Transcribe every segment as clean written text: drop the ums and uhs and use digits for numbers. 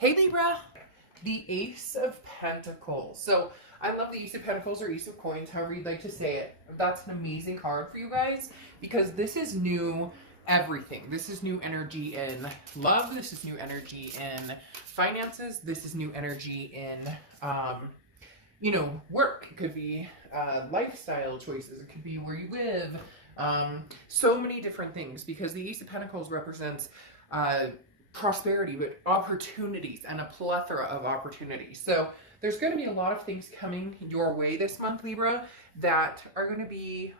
Hey Libra, the Ace of Pentacles. So I love the Ace of Pentacles or Ace of Coins, however you'd like to say it. That's an amazing card for you guys because this is new everything. This is new energy in love. This is new energy in finances. This is new energy in, work. It could be lifestyle choices. It could be where you live. So many different things because the Ace of Pentacles represents prosperity, but opportunities and a plethora of opportunities. So there's going to be a lot of things coming your way this month, Libra, that are going to be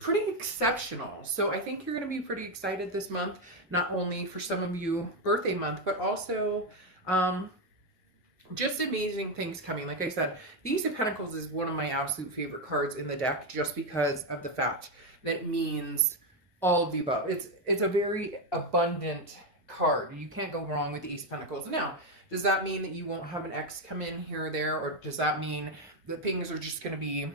pretty exceptional. So I think you're going to be pretty excited this month, not only for some of you birthday month, but also just amazing things coming. Like I said, the Ace of Pentacles is one of my absolute favorite cards in the deck just because of the fact that it means all of the above. It's a very abundant card. You can't go wrong with the Ace of Pentacles. Now, does that mean that you won't have an ex come in here or there? Or does that mean that things are just going to be,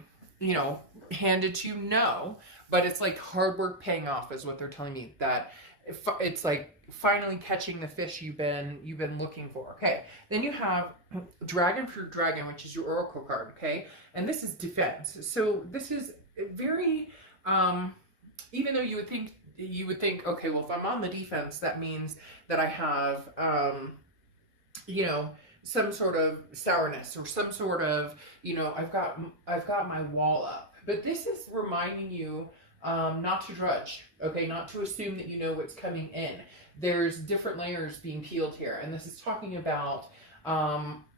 handed to you? No. But it's like hard work paying off is what they're telling me. That it's like finally catching the fish you've been looking for. Okay. Then you have Dragon Fruit Dragon, which is your Oracle card. Okay. And this is defense. So this is very... even though you would think, okay, well, if I'm on the defense, that means that I have, some sort of sourness or some sort of, I've got my wall up. But this is reminding you not to drudge, okay, not to assume that you know what's coming in. There's different layers being peeled here, and this is talking about,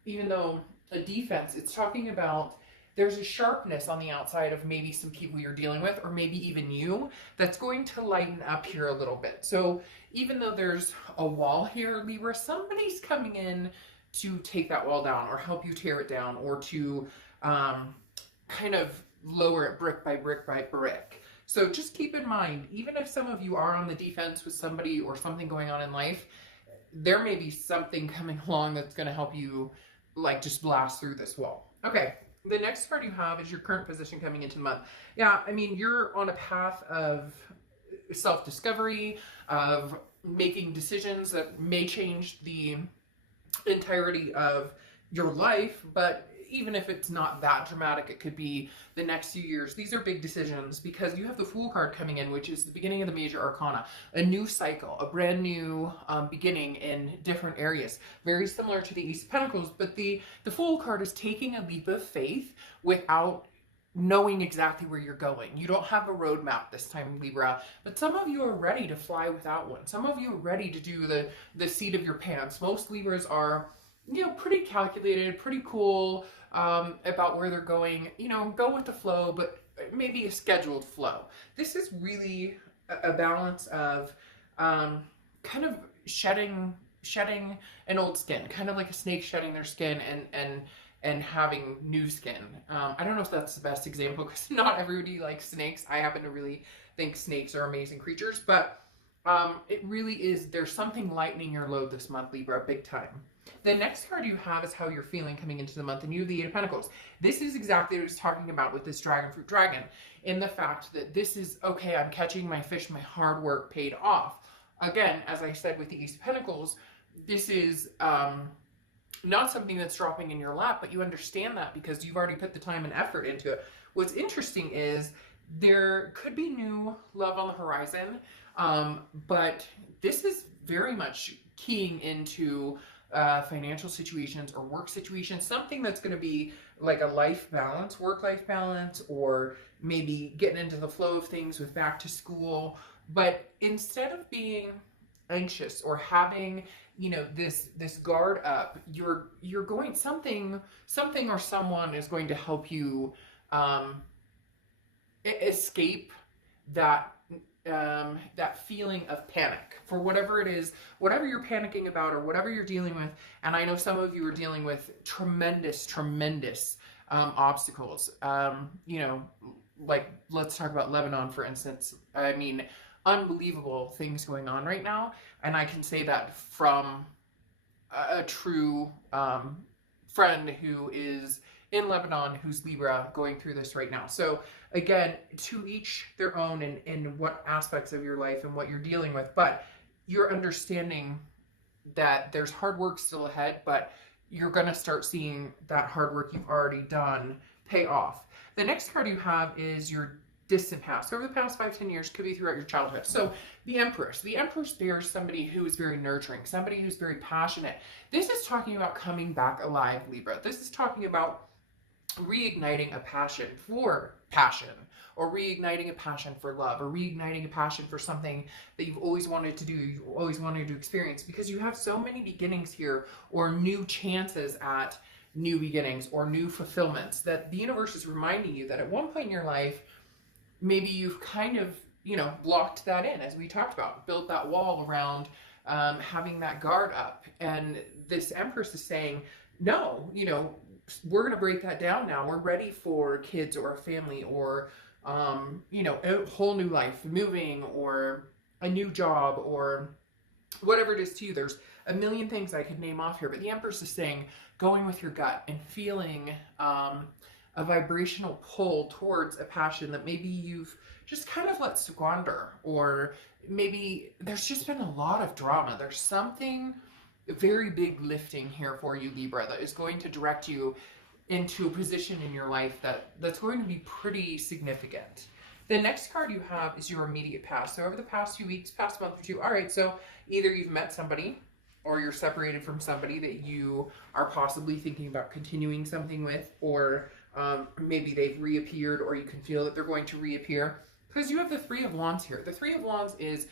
even though a defense, it's talking about there's a sharpness on the outside of maybe some people you're dealing with, or maybe even you, that's going to lighten up here a little bit. So even though there's a wall here, Libra, somebody's coming in to take that wall down or help you tear it down or to kind of lower it brick by brick by brick. So just keep in mind, even if some of you are on the defense with somebody or something going on in life, there may be something coming along that's going to help you like just blast through this wall. Okay. The next card you have is your current position coming into the month. Yeah, I mean, you're on a path of self-discovery, of making decisions that may change the entirety of your life, but even if it's not that dramatic, it could be the next few years. These are big decisions because you have the Fool card coming in, which is the beginning of the major arcana, a new cycle, a brand new beginning in different areas. Very similar to the Ace of Pentacles, but the Fool card is taking a leap of faith without knowing exactly where you're going. You don't have a roadmap this time, Libra, but some of you are ready to fly without one. Some of you are ready to do the seat of your pants. Most Libras are, pretty calculated, pretty cool about where they're going, go with the flow, but maybe a scheduled flow. This is really a balance of kind of shedding an old skin, kind of like a snake shedding their skin and having new skin. I don't know if that's the best example because not everybody likes snakes. I happen to really think snakes are amazing creatures, but it really is, there's something lightening your load this month, Libra, big time. The next card you have is how you're feeling coming into the month, and you have the Eight of Pentacles. This is exactly what I was talking about with this Dragon Fruit Dragon, in the fact that this is, okay, I'm catching my fish, my hard work paid off. Again, as I said with the Ace of Pentacles, this is not something that's dropping in your lap, but you understand that because you've already put the time and effort into it. What's interesting is there could be new love on the horizon, but this is very much keying into financial situations or work situations, something that's going to be like a life balance, work-life balance, or maybe getting into the flow of things with back to school. But instead of being anxious or having, this guard up, you're going, something or someone is going to help you escape that feeling of panic for whatever it is, whatever you're panicking about or whatever you're dealing with. And I know some of you are dealing with tremendous obstacles. Like let's talk about Lebanon, for instance. I mean, unbelievable things going on right now. And I can say that from a true friend who is in Lebanon, who's Libra, going through this right now. So again, to each their own in what aspects of your life and what you're dealing with, but you're understanding that there's hard work still ahead, but you're going to start seeing that hard work you've already done pay off. The next card you have is your distant past. So over the past 5-10 years, could be throughout your childhood. So the Empress. The Empress bears somebody who is very nurturing, somebody who's very passionate. This is talking about coming back alive, Libra. This is talking about reigniting a passion for passion, or reigniting a passion for love, or reigniting a passion for something that you've always wanted to do, you've always wanted to experience, because you have so many beginnings here, or new chances at new beginnings or new fulfillments, that the universe is reminding you that at one point in your life, maybe you've kind of, blocked that in, as we talked about, built that wall around having that guard up. And this Empress is saying, no, we're going to break that down now. We're ready for kids or a family, or, a whole new life, moving, or a new job, or whatever it is to you. There's a million things I could name off here, but the Empress is saying, going with your gut and feeling a vibrational pull towards a passion that maybe you've just kind of let squander, or maybe there's just been a lot of drama. There's something very big lifting here for you, Libra, that is going to direct you into a position in your life that's going to be pretty significant. The next card you have is your immediate past. So over the past few weeks, past month or two, all right, so either you've met somebody, or you're separated from somebody that you are possibly thinking about continuing something with, or maybe they've reappeared, or you can feel that they're going to reappear, because you have the Three of Wands here. The Three of Wands is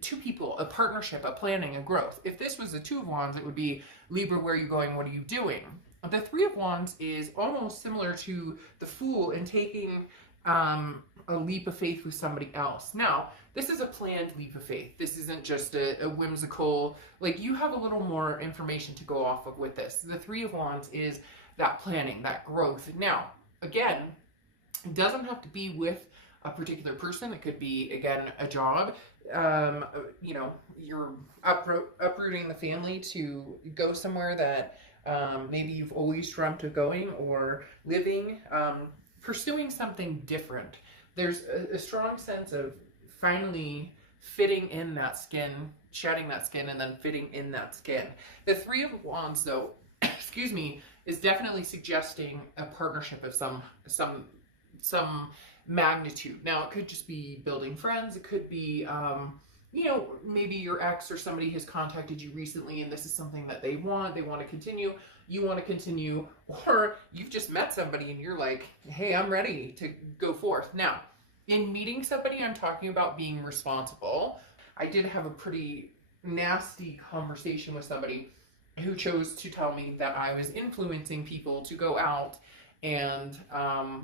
two people, a partnership, a planning, a growth. If this was the Two of Wands, it would be, Libra, where are you going? What are you doing? The Three of Wands is almost similar to the Fool in taking a leap of faith with somebody else. Now, this is a planned leap of faith. This isn't just a whimsical, like, you have a little more information to go off of with this. The Three of Wands is that planning, that growth. Now, again, it doesn't have to be with a particular person. It could be, again, a job. You're uprooting the family to go somewhere that maybe you've always dreamt of going or living, pursuing something different. There's a strong sense of finally fitting in that skin, shedding that skin, and then fitting in that skin. The Three of Wands, though, excuse me, is definitely suggesting a partnership of some magnitude. Now, it could just be building friends. It could be, maybe your ex or somebody has contacted you recently and this is something that they want to continue. You want to continue, or you've just met somebody and you're like, hey, I'm ready to go forth. Now, in meeting somebody, I'm talking about being responsible. I did have a pretty nasty conversation with somebody who chose to tell me that I was influencing people to go out and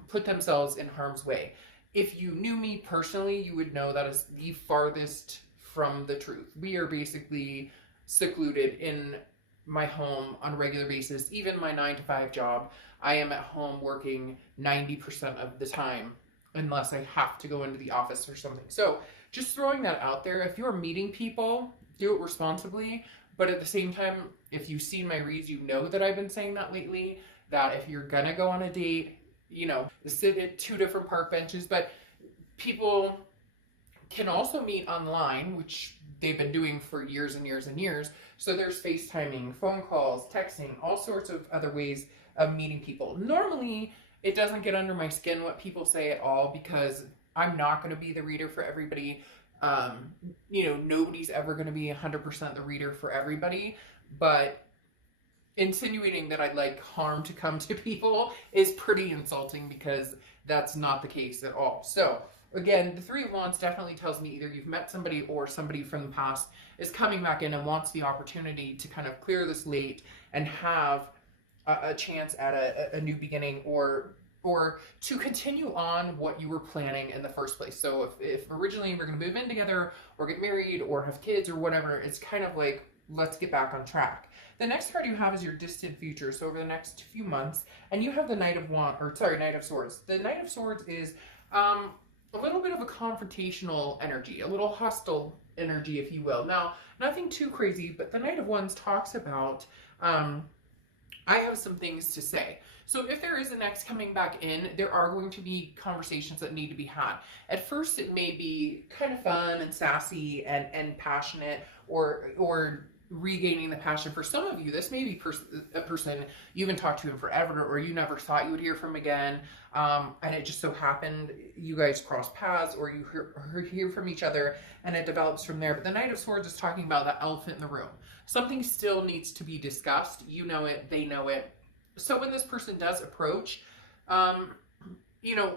put themselves in harm's way. If you knew me personally, you would know that is the farthest from the truth. We are basically secluded in my home on a regular basis. Even my 9-to-5 job, I am at home working 90% of the time, unless I have to go into the office or something. So just throwing that out there, if you're meeting people, do it responsibly. But at the same time, if you've seen my reads, you know that I've been saying that lately, that if you're gonna go on a date, sit at 2 different park benches. But people can also meet online, which they've been doing for years and years and years. So there's FaceTiming, phone calls, texting, all sorts of other ways of meeting people. Normally, it doesn't get under my skin what people say at all, because I'm not going to be the reader for everybody. Nobody's ever going to be 100% the reader for everybody, but insinuating that I'd like harm to come to people is pretty insulting, because that's not the case at all. So again, the Three of Wands definitely tells me either you've met somebody or somebody from the past is coming back in and wants the opportunity to kind of clear the slate and have a chance at a new beginning, or to continue on what you were planning in the first place. So if originally we're going to move in together or get married or have kids or whatever, it's kind of like, let's get back on track. The next card you have is your distant future. So over the next few months, and you have the Knight of Swords. The Knight of Swords is a little bit of a confrontational energy, a little hostile energy, if you will. Now, nothing too crazy, but the Knight of Wands talks about, I have some things to say. So if there is an ex coming back in, there are going to be conversations that need to be had. At first, it may be kind of fun and sassy and passionate, or regaining the passion. For some of you, this may be a person you haven't talked to in forever, or you never thought you would hear from again, and it just so happened you guys cross paths, or you hear from each other, and it develops from there. But the Knight of Swords is talking about that elephant in the room. Something still needs to be discussed. You know it, they know it. So when this person does approach, you know,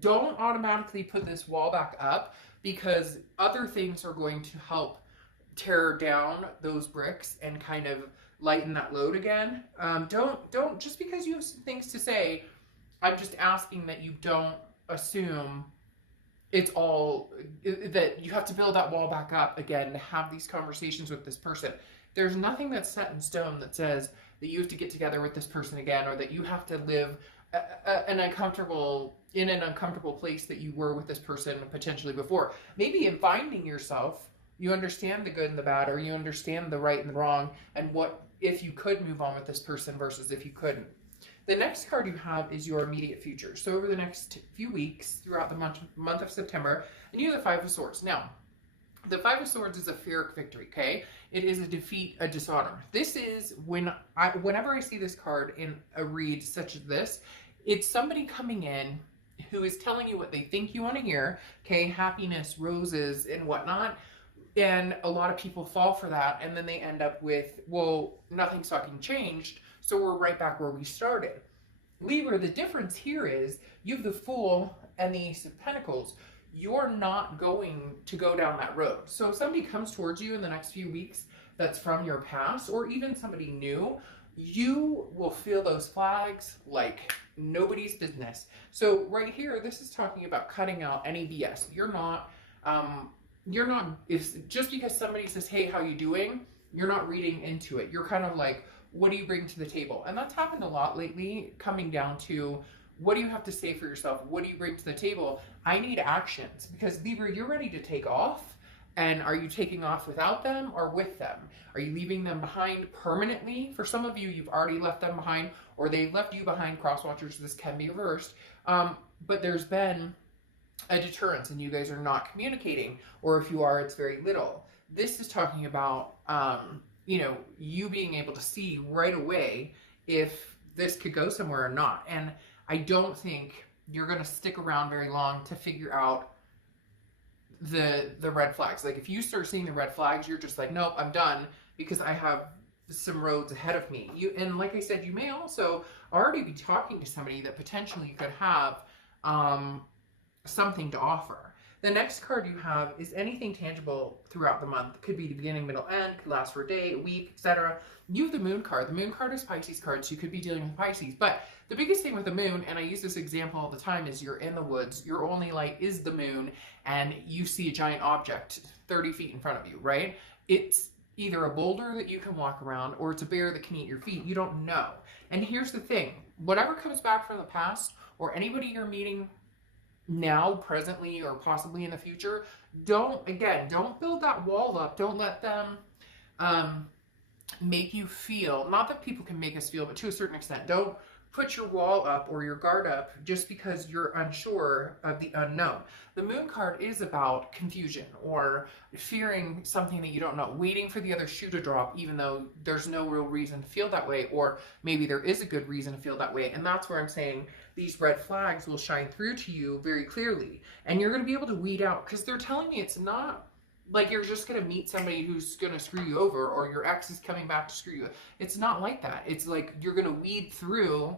don't automatically put this wall back up, because other things are going to help tear down those bricks and kind of lighten that load again. Don't just because you have some things to say, I'm just asking that you don't assume it's all, that you have to build that wall back up again to have these conversations with this person. There's nothing that's set in stone that says that you have to get together with this person again, or that you have to live in an uncomfortable place that you were with this person potentially before. Maybe in finding yourself, you understand the good and the bad, or you understand the right and the wrong, and what if you could move on with this person versus if you couldn't. The next card you have is your immediate future. So over the next few weeks throughout the month of September, and you have the Five of Swords. Now, the Five of Swords is a Pyrrhic victory, okay? It is a defeat, a dishonor. This is whenever I see this card in a read such as this, it's somebody coming in who is telling you what they think you want to hear, okay? Happiness, roses, and whatnot. And a lot of people fall for that, and then they end up with, well, nothing's fucking changed, so we're right back where we started. Libra, the difference here is you have the Fool and the Ace of Pentacles. You're not going to go down that road. So if somebody comes towards you in the next few weeks that's from your past, or even somebody new, you will feel those flags like nobody's business. So right here, this is talking about cutting out any BS. You're not, if just because somebody says, hey, how you doing? You're not reading into it. You're kind of like, what do you bring to the table? And that's happened a lot lately, coming down to, what do you have to say for yourself? What do you bring to the table? I need actions, because Libra, you're ready to take off. And are you taking off without them or with them? Are you leaving them behind permanently? For some of you, you've already left them behind, or they've left you behind. Crosswatchers, this can be reversed. But there's been a deterrence and you guys are not communicating, or if you are, it's very little. This is talking about, you know, you being able to see right away if this could go somewhere or not. And I don't think you're going to stick around very long to figure out the red flags. Like if you start seeing the red flags, you're just like, nope, I'm done, because I have some roads ahead of me. And like I said, you may also already be talking to somebody that potentially could have something to offer. The next card you have is anything tangible throughout the month. Could be the beginning, middle, end, could last for a day, a week, etc. You have the Moon card. The Moon card is Pisces card, so you could be dealing with Pisces. But the biggest thing with the Moon, and I use this example all the time, is you're in the woods. Your only light is the moon, and you see a giant object 30 feet in front of you, right? It's either a boulder that you can walk around, or it's a bear that can eat your feet. You don't know. And here's the thing. Whatever comes back from the past, or anybody you're meeting now, presently, or possibly in the future, don't build that wall up. Don't let them make you feel, not that people can make us feel, but to a certain extent, don't put your wall up or your guard up just because you're unsure of the unknown. The Moon card is about confusion or fearing something that you don't know, waiting for the other shoe to drop, even though there's no real reason to feel that way, or maybe there is a good reason to feel that way. And that's where I'm saying these red flags will shine through to you very clearly. And you're going to be able to weed out, because they're telling me it's not like you're just going to meet somebody who's going to screw you over, or your ex is coming back to screw you. It's not like that. It's like you're going to weed through.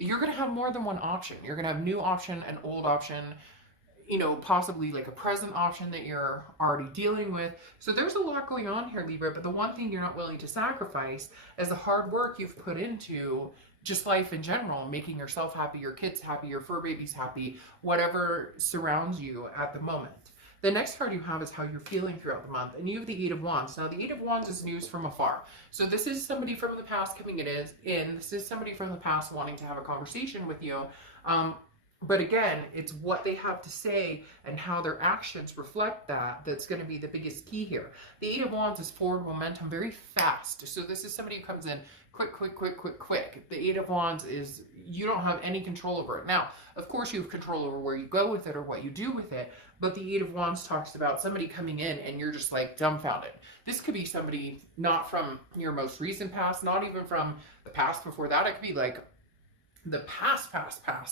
You're going to have more than one option. You're going to have new option, an old option, you know, possibly like a present option that you're already dealing with. So there's a lot going on here, Libra, but the one thing you're not willing to sacrifice is the hard work you've put into just life in general, making yourself happy, your kids happy, your fur babies happy, whatever surrounds you at the moment. The next card you have is how you're feeling throughout the month, and you have the Eight of Wands. Now, the Eight of Wands is news from afar. So this is somebody from the past coming in. This is somebody from the past wanting to have a conversation with you. But again, it's what they have to say and how their actions reflect that that's going to be the biggest key here. The Eight of Wands is forward momentum, very fast. So this is somebody who comes in quick, quick, quick, quick, quick. The Eight of Wands is, you don't have any control over it. Now, of course, you have control over where you go with it or what you do with it. But the Eight of Wands talks about somebody coming in and you're just like dumbfounded. This could be somebody not from your most recent past, not even from the past before that. It could be like the past.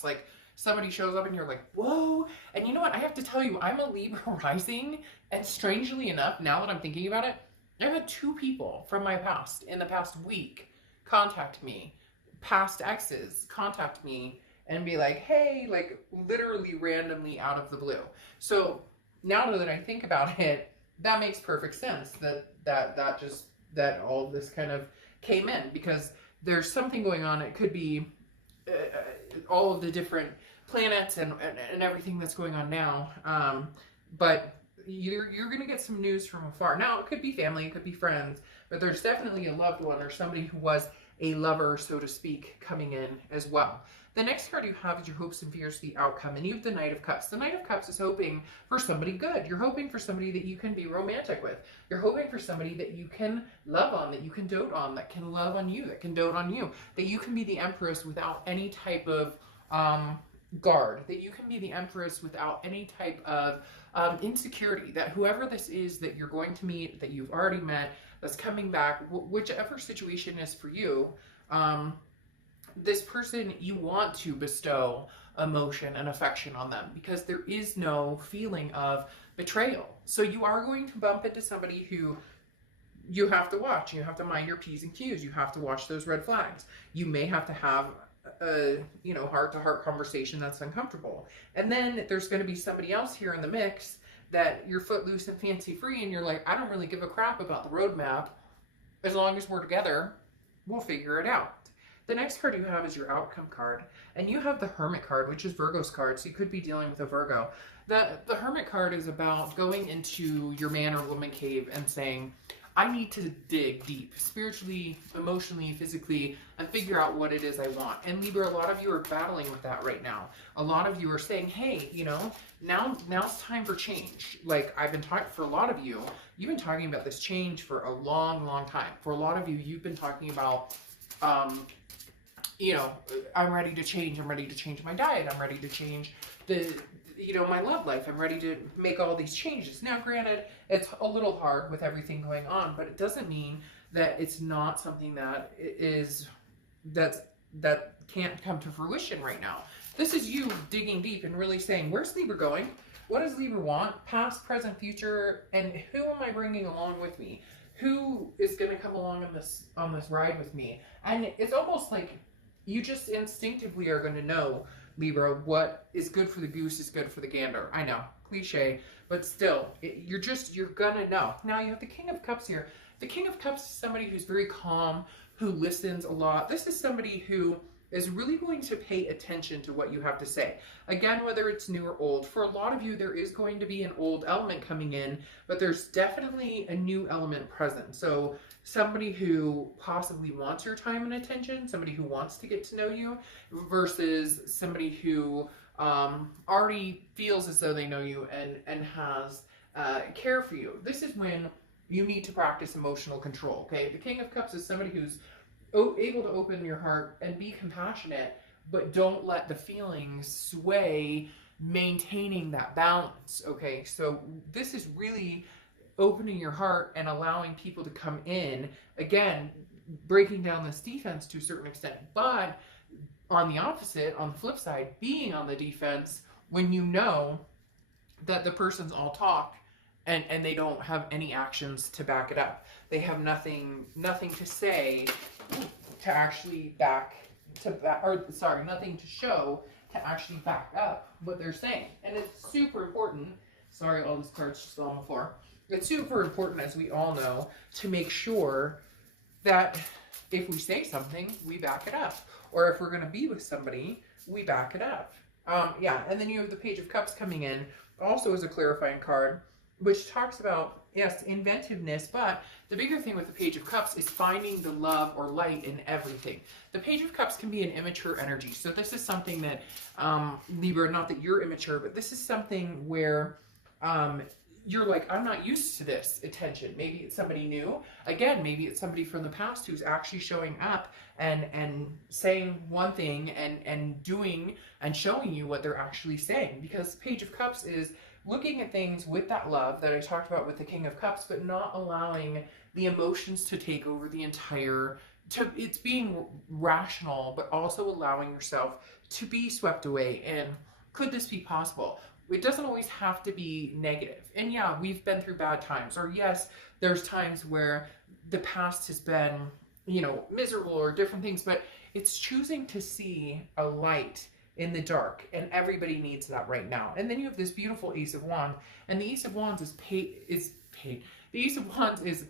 Like, somebody shows up and you're like, whoa. And you know what? I have to tell you, I'm a Libra rising. And strangely enough, now that I'm thinking about it, I've had 2 people from my past in the past week contact me, past exes contact me and be like, hey, like literally randomly out of the blue. So now that I think about it, that makes perfect sense that all of this kind of came in, because there's something going on. It could be all of the different planets and everything that's going on now. But you're going to get some news from afar. Now, it could be family, it could be friends, but there's definitely a loved one or somebody who was a lover, so to speak, coming in as well. The next card you have is your hopes and fears, the outcome, and you have the Knight of Cups. The Knight of Cups is hoping for somebody good. You're hoping for somebody that you can be romantic with. You're hoping for somebody that you can love on, that you can dote on, that can love on you, that can dote on you, that you can be the Empress without any type of guard, that you can be the Empress without any type of insecurity, that whoever this is that you're going to meet, that you've already met, that's coming back, whichever situation is for you, this person, you want to bestow emotion and affection on them because there is no feeling of betrayal. So you are going to bump into somebody who you have to watch. You have to mind your P's and Q's. You have to watch those red flags. You may have to have a heart-to-heart conversation that's uncomfortable. And then there's going to be somebody else here in the mix that you're footloose and fancy-free, and you're like, I don't really give a crap about the roadmap. As long as we're together, we'll figure it out. The next card you have is your outcome card, and you have the Hermit card, which is Virgo's card, so you could be dealing with a Virgo. The Hermit card is about going into your man or woman cave and saying, I need to dig deep, spiritually, emotionally, physically, and figure out what it is I want. And Libra, a lot of you are battling with that right now. A lot of you are saying, hey, now's time for change. Like, I've been talking, for a lot of you, you've been talking about this change for a long, long time. For a lot of you, you've been talking about, I'm ready to change. I'm ready to change my diet. I'm ready to change my love life. I'm ready to make all these changes. Now, granted, it's a little hard with everything going on, but it doesn't mean that it's not something that that can't come to fruition right now. This is you digging deep and really saying, where's Libra going? What does Libra want? Past, present, future, and who am I bringing along with me? Who is going to come along on this ride with me? And it's almost like you just instinctively are going to know, Libra, what is good for the goose is good for the gander. I know, cliche, but still, you're gonna know. Now you have the King of Cups here. The King of Cups is somebody who's very calm, who listens a lot. This is somebody who is really going to pay attention to what you have to say. Again, whether it's new or old. For a lot of you, there is going to be an old element coming in, but there's definitely a new element present. So somebody who possibly wants your time and attention, somebody who wants to get to know you, versus somebody who already feels as though they know you and has care for you. This is when you need to practice emotional control, okay? The King of Cups is somebody who's able to open your heart and be compassionate, but don't let the feelings sway maintaining that balance, okay? So this is really opening your heart and allowing people to come in, again, breaking down this defense to a certain extent, but on the opposite, on the flip side, being on the defense when you know that the person's all talk and they don't have any actions to back it up. They have nothing to say to actually nothing to show to actually back up what they're saying. And it's super important. Sorry, all this cards just on the floor. It's super important, as we all know, to make sure that if we say something, we back it up. Or if we're going to be with somebody, we back it up. And then you have the Page of Cups coming in, also as a clarifying card, which talks about Yes, inventiveness, but the bigger thing with the Page of Cups is finding the love or light in everything. The Page of Cups can be an immature energy. So this is something that, Libra, not that you're immature, but this is something where you're like, I'm not used to this attention. Maybe it's somebody new. Again, maybe it's somebody from the past who's actually showing up and saying one thing and doing and showing you what they're actually saying. Because Page of Cups is looking at things with that love that I talked about with the King of Cups, but not allowing the emotions to take over the entire, it's being rational, but also allowing yourself to be swept away. And could this be possible? It doesn't always have to be negative. And yeah, we've been through bad times. Or yes, there's times where the past has been, you know, miserable or different things, but it's choosing to see a light in the dark, and everybody needs that right now. And then you have this beautiful Ace of Wands, and the Ace of Wands is the Ace of Wands is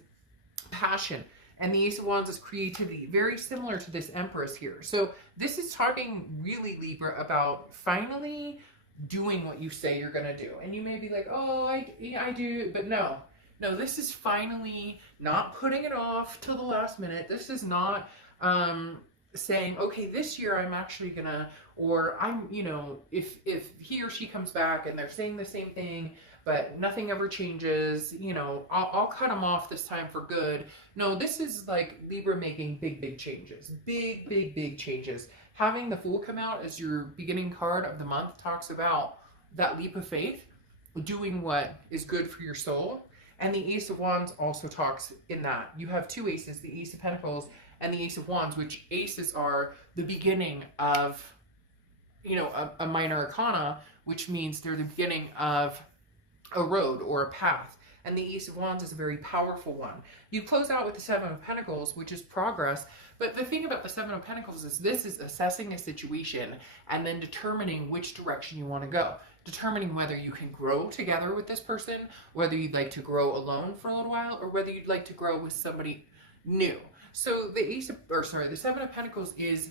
passion, and the Ace of Wands is creativity, very similar to this Empress here. So this is talking really, Libra, about finally doing what you say you're gonna do. And you may be like, oh, I do, but no, this is finally not putting it off till the last minute. This is not saying, okay, this year I'm actually gonna, or I'm, you know, if he or she comes back and they're saying the same thing, but nothing ever changes, you know, I'll cut them off this time for good. No, this is like Libra making big changes, big changes. Having the Fool come out as your beginning card of the month talks about that leap of faith, doing what is good for your soul. And the Ace of Wands also talks in that. You have two aces, the Ace of Pentacles and the Ace of Wands, which aces are the beginning of, you know, a minor arcana, which means they're the beginning of a road or a path. And the Ace of Wands is a very powerful one. You close out with the Seven of Pentacles, which is progress. But the thing about the Seven of Pentacles is this is assessing a situation and then determining which direction you want to go. Determining whether you can grow together with this person, whether you'd like to grow alone for a little while, or whether you'd like to grow with somebody new. So the the Seven of Pentacles is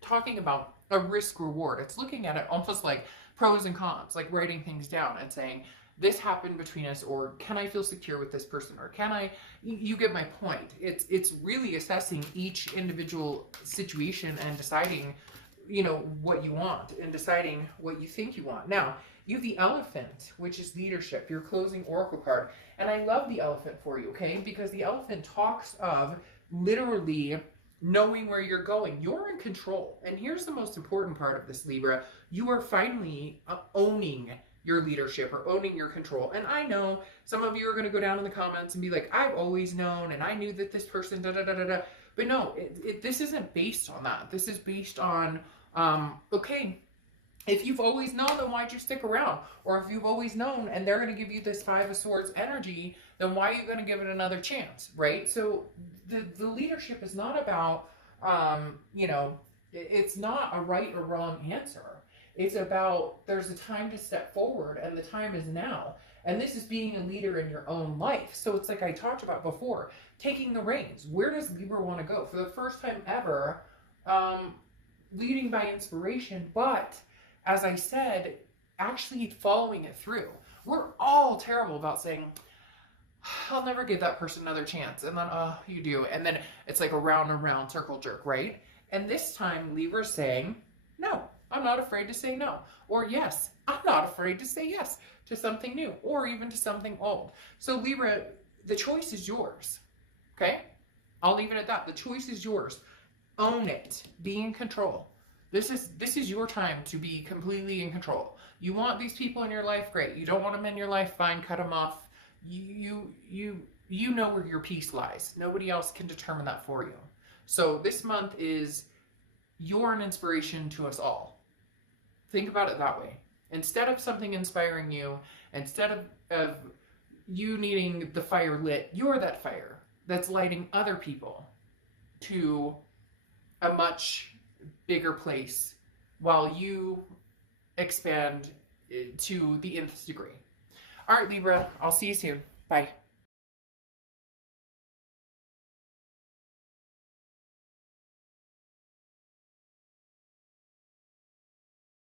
talking about a risk reward. It's looking at it almost like pros and cons, like writing things down and saying, this happened between us, or can I feel secure with this person, or can I, you get my point. It's really assessing each individual situation and deciding, you know, what you want and deciding what you think you want. Now, you have the Elephant, which is leadership, your closing oracle card. And I love the Elephant for you, okay? Because the Elephant talks of literally knowing where you're going. You're in control. And here's the most important part of this, Libra. You are finally owning your leadership or owning your control. And I know some of you are going to go down in the comments and be like, I've always known, and I knew that this person, da-da-da-da-da. But no, this isn't based on that. This is based on, okay, if you've always known, then why'd you stick around? Or if you've always known and they're going to give you this Five of Swords energy, then why are you going to give it another chance, right? So the leadership is not about, you know, it's not a right or wrong answer. It's about there's a time to step forward, and the time is now. And this is being a leader in your own life. So it's like I talked about before, taking the reins. Where does Libra want to go? For the first time ever, leading by inspiration, but as I said, actually following it through. We're all terrible about saying, I'll never give that person another chance. And then, oh, you do. And then it's like a round and round circle jerk, right? And this time Libra's saying, no, I'm not afraid to say no. Or yes, I'm not afraid to say yes to something new or even to something old. So Libra, the choice is yours. Okay? I'll leave it at that. The choice is yours. Own it. Be in control. This is your time to be completely in control. You want these people in your life, great. You don't want them in your life, fine, cut them off. You know where your peace lies. Nobody else can determine that for you. So this month is you're an inspiration to us all. Think about it that way. Instead of something inspiring you, instead of you needing the fire lit, you're that fire that's lighting other people to a much bigger place while you expand to the nth degree. All right, Libra, I'll see you soon. Bye.